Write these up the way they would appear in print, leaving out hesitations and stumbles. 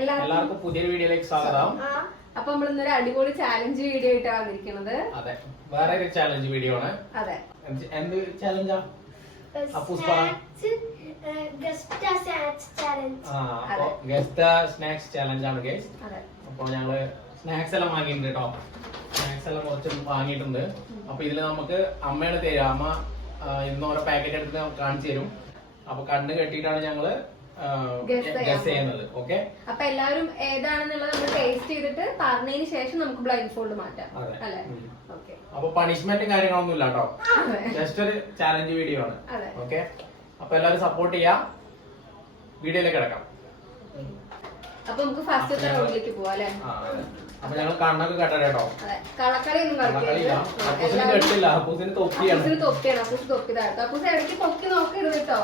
എല്ലാവർക്കും പുതിയൊരു വീഡിയോയിലേക്ക് സ്വാഗതം. അപ്പൊ നമ്മൾ ഇന്നൊരു അടിപൊളി ചാലഞ്ച് വീഡിയോ ആയിട്ടാണ് വന്നിരിക്കുന്നത്. അതെ, വേറെ ഒരു ചാലഞ്ച് വീഡിയോ ആണ്. അതെ, എന്ത് ചാലഞ്ചാ? ഗസ്റ്റ് സ്നാക്സ് ചാലഞ്ച് ആണ് ഗൈസ്. അപ്പൊ ഞങ്ങള് സ്നാക്സ് എല്ലാം വാങ്ങിയിട്ടുണ്ട് കേട്ടോ. സ്നാക്സ് എല്ലാം കുറച്ച് വാങ്ങിയിട്ടുണ്ട്. അപ്പൊ ഇതില് നമുക്ക് അമ്മയാണ് തരിക. അമ്മ ഇന്ന് ഓരോ പാക്കറ്റ് എടുത്ത് കാണിച്ചു തരും. അപ്പൊ കണ്ണ് കെട്ടിയിട്ടാണ് ഞങ്ങള് ഗസ് ചെയ്യുന്നത്. ഓക്കെ, അപ്പൊ എല്ലാവരും ഏതാണെന്നുള്ളത് നമ്മൾ ടേസ്റ്റ് ചെയ്തിട്ട് പറഞ്ഞതിന് ശേഷം നമുക്ക് ബ്ലൈൻഡ് ഫോൾഡ് മാറ്റാം അല്ലേ? അപ്പൊ പണിഷ്മെന്റും കാര്യങ്ങളൊന്നും ഇല്ല കേട്ടോ. ജസ്റ്റ് ഒരു ചാലഞ്ച് വീഡിയോ ആണ്. ഓക്കെ, അപ്പൊ എല്ലാവരും സപ്പോർട്ട് ചെയ്യാം. വീഡിയോയിലേക്ക് കിടക്കാം. അപ്പൊ നമുക്ക് ഫസ്റ്റ് റൗണ്ടിലേക്ക് പോവാം അല്ലേ? അപ്പൊ ഞങ്ങൾ കണ്ണൊക്കെ കെട്ടണം കേട്ടോ. കളക്കളിയൊന്നും കെട്ടില്ല. അപ്പൂസിന് തൊപ്പിയാണ്. തൊപ്പിയാണ്. അപ്പൂസ് തൊപ്പിതാട്ടോ. അപ്പൂസ് ഇടയ്ക്ക് പൊക്കി നോക്കരുത് കേട്ടോ.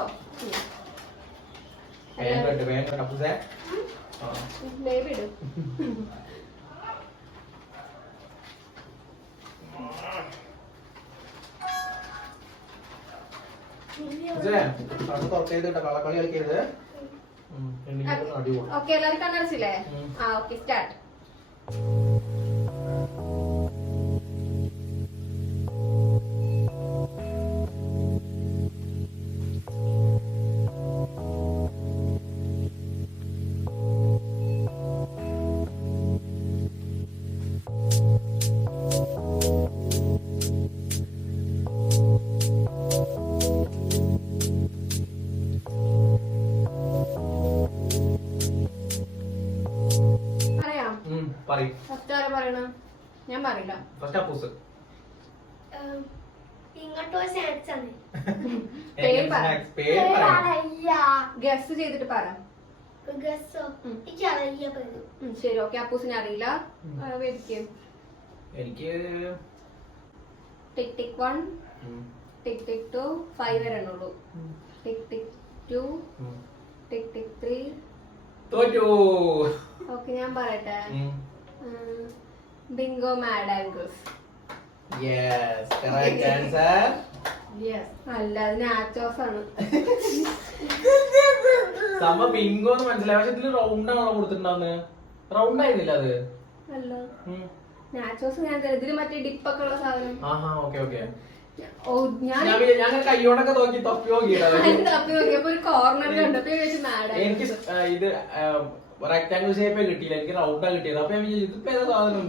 ബേബി ഇടും. കളക്കളി കളിക്കരുത്. ഓക്കെ, എല്ലാവരും കണ്ണടച്ചില്ലേ? Okay, start. ഞാൻ പറയില്ല. ഗസ് ചെയ്തിട്ട് പറ. ശരി, ഓക്കെ. അപ്പൂസിനെ അറിയില്ല. എനിക്ക് ടിക് ടിക് 1, ടിക് ടിക് 2, 5 വരെ എണ്ണുള്ളൂ. ടിക് ടിക് 2, ടിക് ടിക് 3. ഓക്കെ, ഞാൻ പറയട്ടെ. Bingo mad angles. Yes, correct answer. Yes, അല്ല, അത് നാച്ചോസ് ആണ്. നമ്മ ബിങ്കോ എന്ന് മനസ്സിലായി. പക്ഷെ ഇതില് റൗണ്ട് ആണോ കൊടുത്തിട്ടുണ്ടാവുന്നത്? റൗണ്ട് ആയിരുന്നില്ല അത്. അല്ല, നാച്ചോസ് ഞാൻ ഇതില് മറ്റേ ഡിപ്പൊക്കെ ഉള്ള സാധനം. Okay okay. ഞാൻ കയ്യോടൊക്കെ നോക്കി തൊപ്പി നോക്കിയപ്പോ ഒരു കോർണർ കണ്ടപ്പോ എനിക്ക് ഇത് റെക്ടാംഗിൾ ഷേപ്പേ കിട്ടിയില്ല. എനിക്ക് റൗണ്ടാ കിട്ടിയത്. അപ്പൊ ഞാൻ ഇതിപ്പോ ഏതാ സാധനം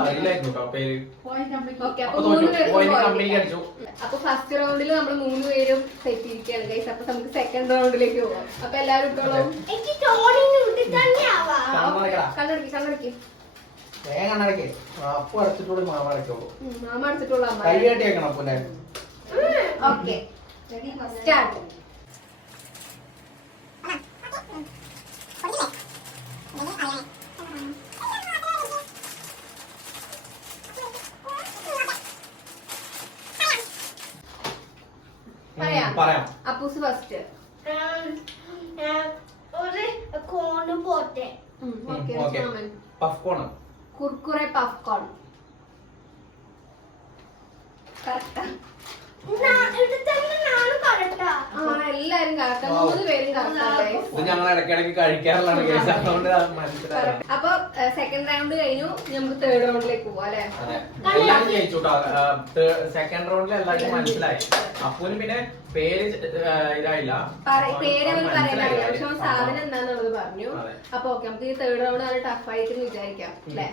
അറിയില്ലായിരുന്നു കേട്ടോ പേര്. അപ്പൊ ഫസ്റ്റ് റൗണ്ടിൽ നമ്മൾ 3 പേരും തെറ്റിയിരിക്കുകയാണ് ഗൈസ്. അപ്പൊ നമുക്ക് സെക്കൻഡ് റൗണ്ടിലേക്ക് പോവാം. അപ്പൊ എല്ലാവരും കണ്ണടക്കി വേഗം കണ്ണടക്കേ. അപ്പൊ അടച്ചിട്ടോളൂ, മാമ അടച്ചോളൂ. മാമ അടച്ചിട്ടുള്ള കൈ കെട്ടിയേക്കണം അപ്പൊ. Okay, start. പറയാം. അപ്പൂസ് ഫസ്റ്റ്. പഫ്കോൺ. കുർക്കുറെ പഫ്കോൺ. എല്ലാരും കറക്റ്റ്. 3 പേരും കറക്റ്റ്. ഞങ്ങൾ ഇടയ്ക്കിടയ്ക്ക് കഴിക്കാറുള്ളതാണ്. അപ്പൊ സെക്കൻഡ് റൗണ്ട് കഴിഞ്ഞു. നമുക്ക് തേർഡ് റൗണ്ടിലേക്ക് പോവാം അല്ലെ? എല്ലാരും ജയിച്ചുട്ടോ. സെക്കൻഡ് റൗണ്ടിൽ എല്ലാവർക്കും മനസ്സിലായി. അപ്പോഴും പിന്നെ പേര് ഇതായില്ല. പേര് അവന് പറയാനില്ല, പക്ഷെ സാധനം എന്താന്നുള്ളത് പറഞ്ഞു. അപ്പൊ ഓക്കെ, നമുക്ക് ഈ തേർഡ് റൗണ്ട് നല്ല ടഫ് ആയിട്ട് വിചാരിക്കാം അല്ലെ?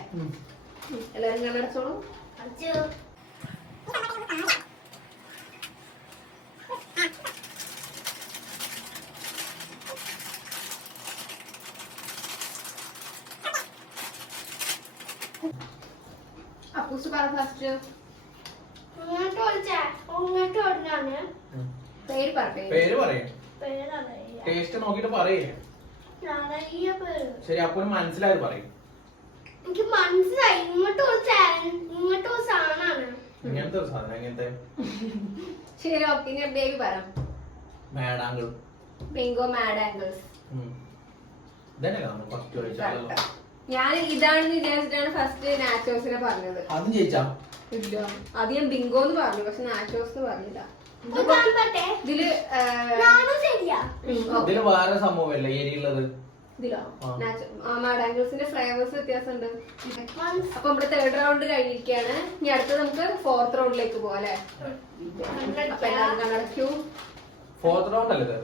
എല്ലാരും കണ്ണടച്ചോളൂ. അപ്പൂസ് പറ ഫസ്റ്റ്. പേര് പറയും. ടേസ്റ്റ് നോക്കിട്ട് പറയേ. ശരി, അപ്പൊ മനസ്സിലായത് പറയും. എനിക്ക് മനസ്സിലായി. ഇങ്ങോട്ട് സാധനമാണ്. ഇങ്ങനത്തെ ഒരു സാധനം. എങ്ങനത്തെ? ശരി, ഓക്കെ. ഞാൻ ബേബി പറ. Mad angle. Bingo mad angles. First ഞാൻ ഇതാണെന്ന് വിചാരിച്ചിട്ടാണ് ഫസ്റ്റ് നാച്ചോസിനെ പറഞ്ഞത്. അതും ജയിച്ചാ? ഇല്ല, അത് ഞാൻ ബിങ്കോ എന്ന് പറഞ്ഞു, പക്ഷെ നാച്ചോസ് പറഞ്ഞില്ല. ഇതില് വേറെ സംഭവമല്ല എരിയുള്ളത്. ഇതിലോ ആ. മാഡാങ്കിൾസിന്റെ ഫ്ലേവേഴ്സ് വ്യത്യാസമുണ്ട്. അപ്പൊ നമ്മുടെ തേർഡ് റൗണ്ട് കഴിഞ്ഞിരിക്കുകയാണ്. ഇനി അടുത്തത് നമുക്ക് ഫോർത്ത് റൗണ്ടിലേക്ക് പോവാം അല്ലെ? അപ്പൊ എല്ലാവരും കണ്ണടയ്ക്കൂ. ഫോർത്ത് റൗണ്ട് അല്ലേ ഇത്?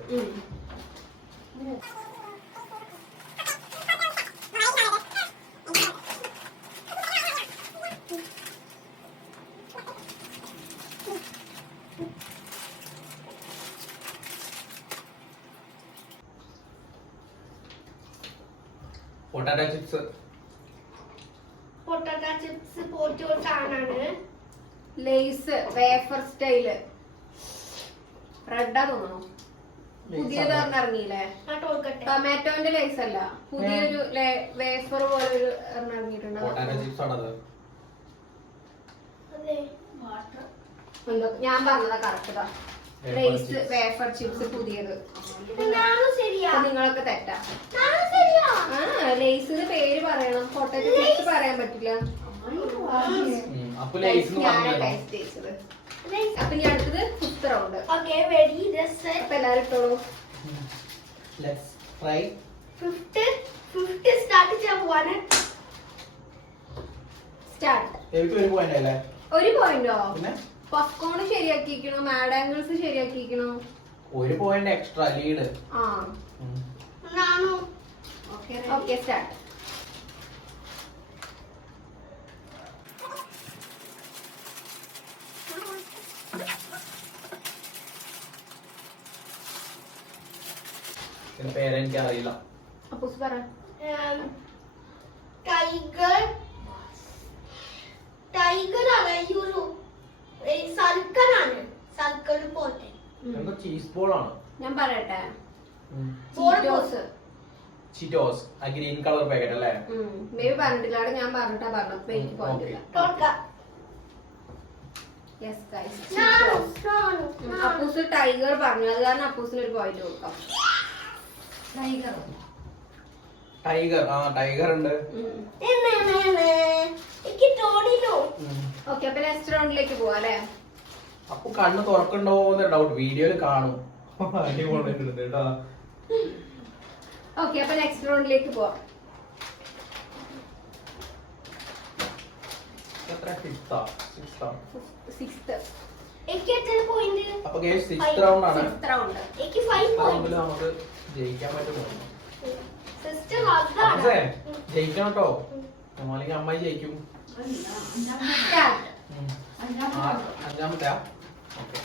Potato chips. പൊട്ടാറ്റോ ചിപ്സ് പോറ്റോ സാധനമാണ്. ലേസ് വേഫർ സ്റ്റൈല് റെഡാ തോന്നണോ? പുതിയത് ഇറങ്ങിയില്ലേ? ടൊമാറ്റോന്റെ ലേസ് അല്ല, പുതിയൊരു വേഫർ പോലെ ഒരു ഇറങ്ങിയിട്ടുണ്ട്. പൊട്ടാറ്റോ ചിപ്സ് ആണത്. ഞാൻ പറഞ്ഞതാ കറക്റ്റാ. ലേസ് വേഫർ ചിപ്സ് പുതിയത്. നിങ്ങളൊക്കെ തെറ്റാ. ലേസിന് പേര് പറയണം, പൊട്ടാറ്റോ ചിപ്സ് പറയാൻ പറ്റില്ല. അപ്പൊ ഇനി അടുത്തത് ഫിഫ്ത്ത് റൗണ്ട്. അപ്പൊ എല്ലാരും ഇട്ടോളൂ. സ്റ്റാർട്ട്. ഒരു പോയിന്റോ? പോപ്കോൺ ശരിയാക്കിക്കണോ? മാഡാങ്കിൾസ് ശരിയാക്കിക്കണോ? ഒരു പോയിന്റ് എക്സ്ട്രാ ലീഡ്. ആ ഓക്കെ സ്റ്റാർട്ട്. പേരെനിക്ക് അറിയില്ല. അപ്പൂസ് പറ. ടൈഗർ ആണ്. സർക്കിളാണ്. സർക്കിൾ പോട്ടെ. എന്താ ചീസ് ബോൾ ആണ്? ഞാൻ പറയട്ടെ. ചിറ്റോസ്. ആ ഗ്രീൻ കളർ പാക്കറ്റ് അല്ലേ? മേബി പറഞ്ഞിട്ടില്ല. ഞാൻ പറഞ്ഞിട്ടാ പറഞ്ഞത്. എനിക്ക് പോയിട്ടില്ല. അപ്പൂസ് ടൈഗർ പറഞ്ഞു, അത് കാരണം അപ്പൂസിന് ഒരു പോയിന്റ് കൊടുക്കാം. ടൈഗർ. ആ ടൈഗർ ഉണ്ട്. ഓക്കെ, അപ്പൊ നെക്സ്റ്റ് റൗണ്ടിലേക്ക് പോവാ അല്ലെ? അപ്പൊ കണ്ണ് തുറക്കണ്ടോന്ന് ഡൗട്ട്. വീഡിയോയില് കാണും. അടിപൊളിയുണ്ട് കേട്ടോ. ഓക്കെ, അപ്പൊ നെക്സ്റ്റ് റൗണ്ടിലേക്ക് പോവാം. അപ്പൊ സിക്സ്ത് റൗണ്ട് ആണ്. റൗണ്ട് നമുക്ക് ജയിക്കാൻ പറ്റുമോ? സിസ്റ്റർ ജയിക്കണം കേട്ടോ, അല്ലെങ്കിൽ അമ്മായി ജയിക്കും. അഞ്ചാമത്തെ. ഓക്കെ,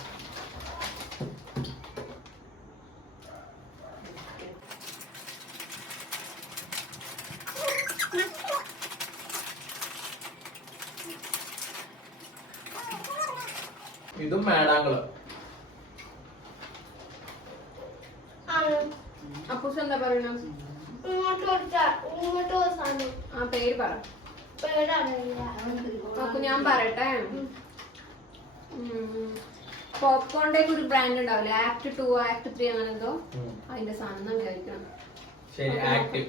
ഇതും മാഡാങ്കിള്. അപ്പൂസ് എന്താ പറയണ? ആ പേര് പറ. അപ്പൊ ഞാൻ പറയട്ടെ. പോപ്കോണിന്റെ ഒരു ബ്രാൻഡ് ഉണ്ടാവില്ലേ, ആക്ട് 2 ആക്ട് 3 അങ്ങനെ എന്തോ, അതിന്റെ സാധനം വിചാരിക്കണം. ശരി, ആക്റ്റീവ്.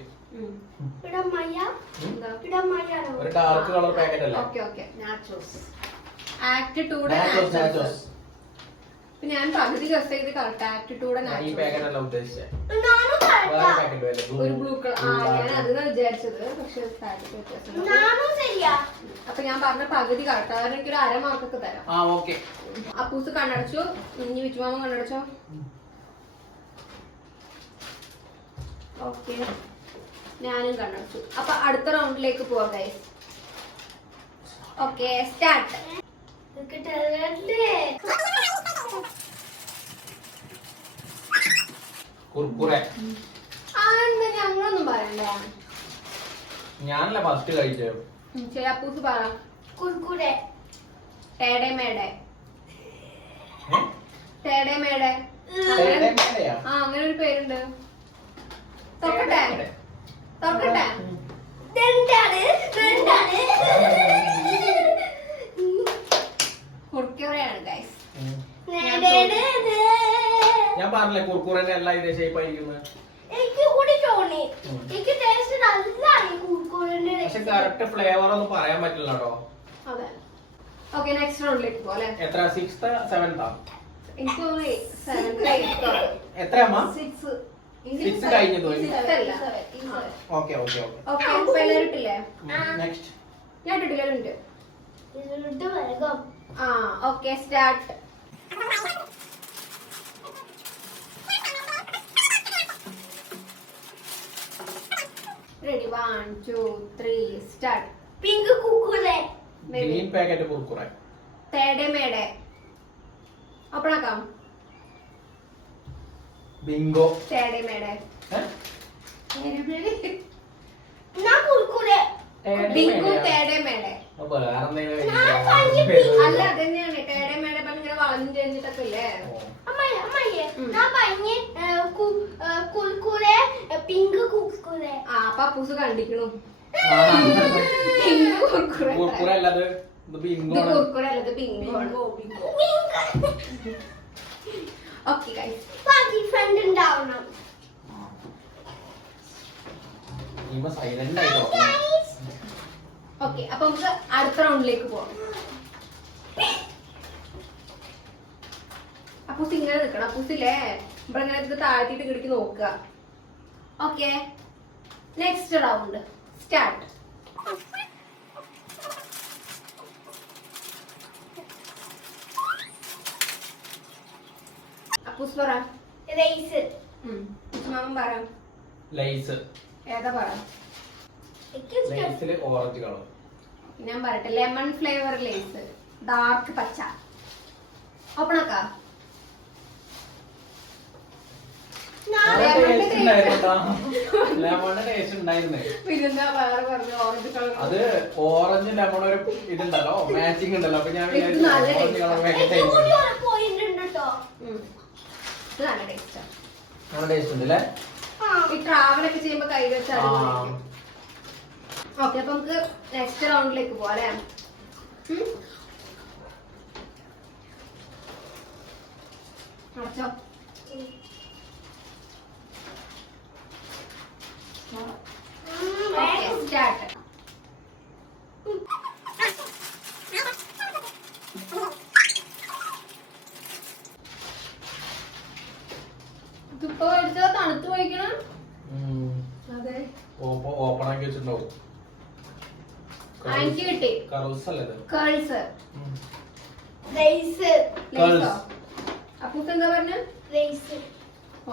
ഒരു ഡാർക്ക് കളർ പാക്കറ്റ് അല്ലേ? Okay okay, nachos. ആക്ട് 2ടെ നാച്ചോസ്. ഞാൻ പകുതി ഗസ് ചെയ്ത് കറക്റ്റ്. ആക്ട് 2ടെ ഈ പാക്കറ്റ് അല്ല ഉദ്ദേശിച്ചത്. ഒരു ബ്ലൂ കളർ. ഞാൻ അതിനാ വിചാരിച്ചത്, പക്ഷെ അപ്പൊ ഞാൻ പറഞ്ഞ പകുതി കറക്റ്റ്. അതായത് എനിക്കൊരു 1/2 മാർക്കൊക്കെ തരാം. അപ്പൂസ് കണ്ണടച്ചു. ഇനി വിച്ചുമാമ കണ്ണടച്ചോ? ഓക്കെ, ഞാനും കണ്ണടച്ചു. അപ്പൊ അടുത്ത റൗണ്ടിലേക്ക് പോവാം ഗൈസ്. Okay, start. കുർക്കുറെ. ഞങ്ങളൊന്നും പറയണ്ടേ? ഞാനല്ല ഫസ്റ്റ് കഴിച്ചത്. ശരി, അപ്പൂസ് പറ. കുർക്കുറെ. ടേഡേ മേഡേ. ടേഡേ മേഡേ. ആ, അങ്ങനെ ഒരു പേരുണ്ട്. തൊക്കട്ടെ തൊക്കട്ടെ. കുർക്കുറയാണ് ഗൈസ്. ഞാൻ പറഞ്ഞില്ലേ കുർക്കുറേന്റെ എല്ലാ ഇതേ ഷേപ്പ് ആയിരിക്കുന്നത്. പക്ഷെ കറക്റ്റ് ഫ്ലേവർ ഒന്നും പറയാൻ പറ്റില്ല കേട്ടോ. അതെ. ഓക്കെ, നെക്സ്റ്റ് റൗണ്ടിലേക്ക് പോലെ. എത്ര? 6th 7th? എനിക്ക് തോന്നുന്നു 7th 8th. എത്രയാ? 6. സിക്സ് കഴിഞ്ഞു തോന്നി. അല്ല ഓക്കെ ഓക്കെ ഓക്കെ ഓക്കെ ഇപ്പൊ എല്ലാവരും ഇട്ടില്ലേ? നെക്സ്റ്റ്. ഞാൻ ഇട്ടിട്ടില്ല. ഇതിലോട്ട് വേഗം. ആ okay start. Ready 1 2 3 start. Pink Kurkure. Green packet Kurkure. തേടെ മേടെ ഓപ്പൺ ആക്കാം. ബിങ്കോ. തേടെ മേടെ ഞാൻ കുക്കുരെ. ബിങ്കു തേടെ മേടെ വേറെ അല്ല അതന്നെയാണ് തേടെ മേടെ ഇങ്ങനെ വളഞ്ഞു കഴിഞ്ഞിട്ടൊക്കെ ഇല്ലേ? അമ്മയെ ഞാൻ പറഞ്ഞ കുക്കുരെ പിങ്ക് കുക്കുരെ. ആ പപ്പൂസ് കണ്ടിക്കണു. പിങ്ക് കുർക്കുറെ. കുർക്കുറെ അല്ലത് ഇത് ബിങ്കോ ഇത് ആണ്. കുർക്കുറെ അല്ലത് ബിങ്കോ ആണ്. ഓക്കെ ഗൈസ് ബാക്കി ഫ്രണ്ട് ഉണ്ടാവണം. ഇവ സൈലന്റ് ആയിട്ടോ. ഓക്കെ അപ്പൊ നമുക്ക് അടുത്ത റൗണ്ടിലേക്ക് പോവാം. അപ്പൂസ് ഇങ്ങനെ നിക്കണം. അപ്പൂസില്ലേ ഇവിടെ ഇങ്ങനെ ഇത് താഴ്ത്തിട്ട് കിടക്കി നോക്കുക. Okay next round start. Appus പറ. റൈസ്. മാമൻ പറ. ലൈസ്. ഏതാ പറ. ലൈസില് ഓറഞ്ച് കളർ. ഞാൻ പറയട്ടെ ലെമൺ ഫ്ലേവർ ലേസ് ഡാർക്ക് പച്ച. ഓപ്പൺ ആക്കാം. ലെമൺ ടേസ്റ്റ് ഉണ്ടായിരുന്നേ. പിന്നെന്താ വേറെ പറഞ്ഞു ഓറഞ്ച് കളർ. അത് ഓറഞ്ച് ലെമൺ ഒരു ഇതുണ്ടല്ലോ മാച്ചിങ് ഉണ്ടല്ലോ. അപ്പൊ ഞാൻ ഇത് നല്ല ഓറഞ്ച് കളർ പാക്കറ്റ് പോയിന്റ് ഉണ്ട് കേട്ടോ. ഇത് നല്ല ടേസ്റ്റാ. നല്ല ടേസ്റ്റ് ഉണ്ട് അല്ലേ? ഈ ട്രാവലൊക്കെ ചെയ്യുമ്പോ കൈ വെച്ചാൽ ഓക്കെ അപ്പൊ നമുക്ക് നെക്സ്റ്റ് റൗണ്ടിലേക്ക് പോവാം അല്ലേ? അടച്ചോ. Okay start. ഇതിപ്പോ എടുത്തോ തണുത്ത് പോയിക്കണം. അതെ ഓപ്പൺ ആക്കി വെച്ചിട്ടുണ്ടാവും. എനിക്ക് കിട്ടി കറൂസ് അല്ലേ ഇത്? കേൾസ്. റൈസ്. അപ്പൂക്ക് എന്താ പറഞ്ഞ? റൈസ്.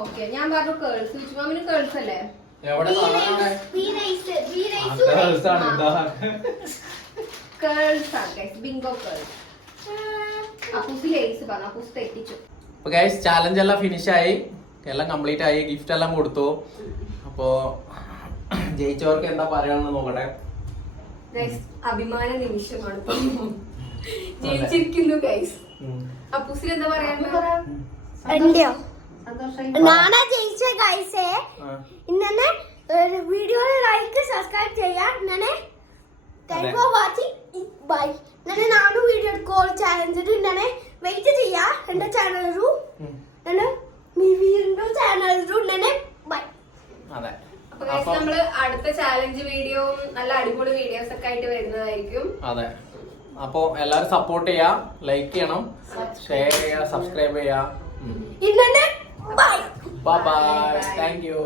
ഓക്കെ ഞാൻ പറഞ്ഞു കേൾസ്. വിച്ചുമാമിന് കേൾസ് അല്ലേ? എവിടെ കാണാനാണ്? കേൾസ് ആണ് ബിങ്കോ കേൾസ്. അപ്പൂസ് ലേസ് പറഞ്ഞു. അപ്പൂസ് തെറ്റിച്ചു. അപ്പൊ ഗൈസ് ചാലഞ്ച് എല്ലാം ഫിനിഷ് ആയി. എല്ലാം കംപ്ലീറ്റ് ആയി. ഗിഫ്റ്റ് എല്ലാം കൊടുത്തു. അപ്പോ ജയിച്ചവർക്ക് എന്താ പറയാന്ന് നോക്കട്ടെ. അഭിമാന നിമിഷമാണ്. ജയിച്ചിരിക്കുന്നു ഗൈസ്. അപ്പൂസിന് എന്താ പറയാനുള്ളത്? നാളെ ജയിച്ച ഗൈസേ ഇന്നെ വീഡിയോ ലൈക്ക് സബ്സ്ക്രൈബ് ചെയ്യാം. ഇന്നെ താങ്ക് ഫോർ വാച്ചിങ്. ബൈ. ഇന്നെ നാളെ വീഡിയോ കോൾ ചാലഞ്ച് ഇന്നെ വെയിറ്റ് ചെയ്യാ. എന്റെ ചാനലു ഇന്നെ മീ വീഡിയോ ചാനലു ഇന്നെ ബൈ. അതെ. അപ്പൊ നമ്മള് അടുത്ത ചാലഞ്ച് വീഡിയോയും നല്ല അടിപൊളി വീഡിയോസ് ഒക്കെ ആയിട്ട് വരുന്നതായിരിക്കും. അതെ. അപ്പൊ എല്ലാരും സപ്പോർട്ട് ചെയ്യാ, ലൈക്ക് ചെയ്യണം, ഷെയർ ചെയ്യാ, സബ്സ്ക്രൈബ് ചെയ്യാ. ഇന്നെ bye. Bye bye. Thank U.